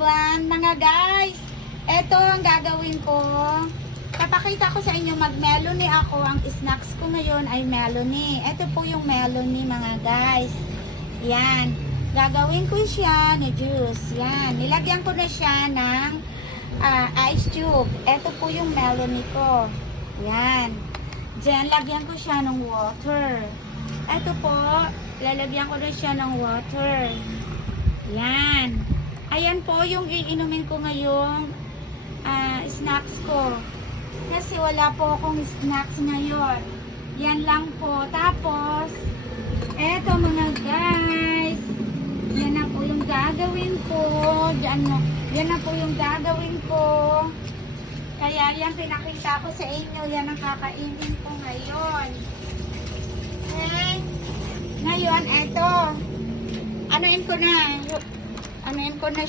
everyone, mga guys. Ito ang gagawin ko. Papakita ko sa inyo, mag-melony ako. Ang snacks ko ngayon ay melony. Ito po yung melony, mga guys. Yan. Gagawin ko siya na juice. Yan. Nilagyan ko na siya ng ice cube. Ito po yung melony ko. Yan. Diyan, lagyan ko siya ng water. Ito po, lalagyan ko na siya ng water. Yan. Ayan po yung iinumin ko ngayong snacks ko. Kasi wala po akong snacks ngayon. Yan lang po. Tapos, eto mga guys. Yan na po yung gagawin ko. Yan na po yung gagawin ko. Kaya yan pinakita ko sa inyo. Yan ang kakainin ko ngayon. Okay? Ngayon, eto. Anuin ko na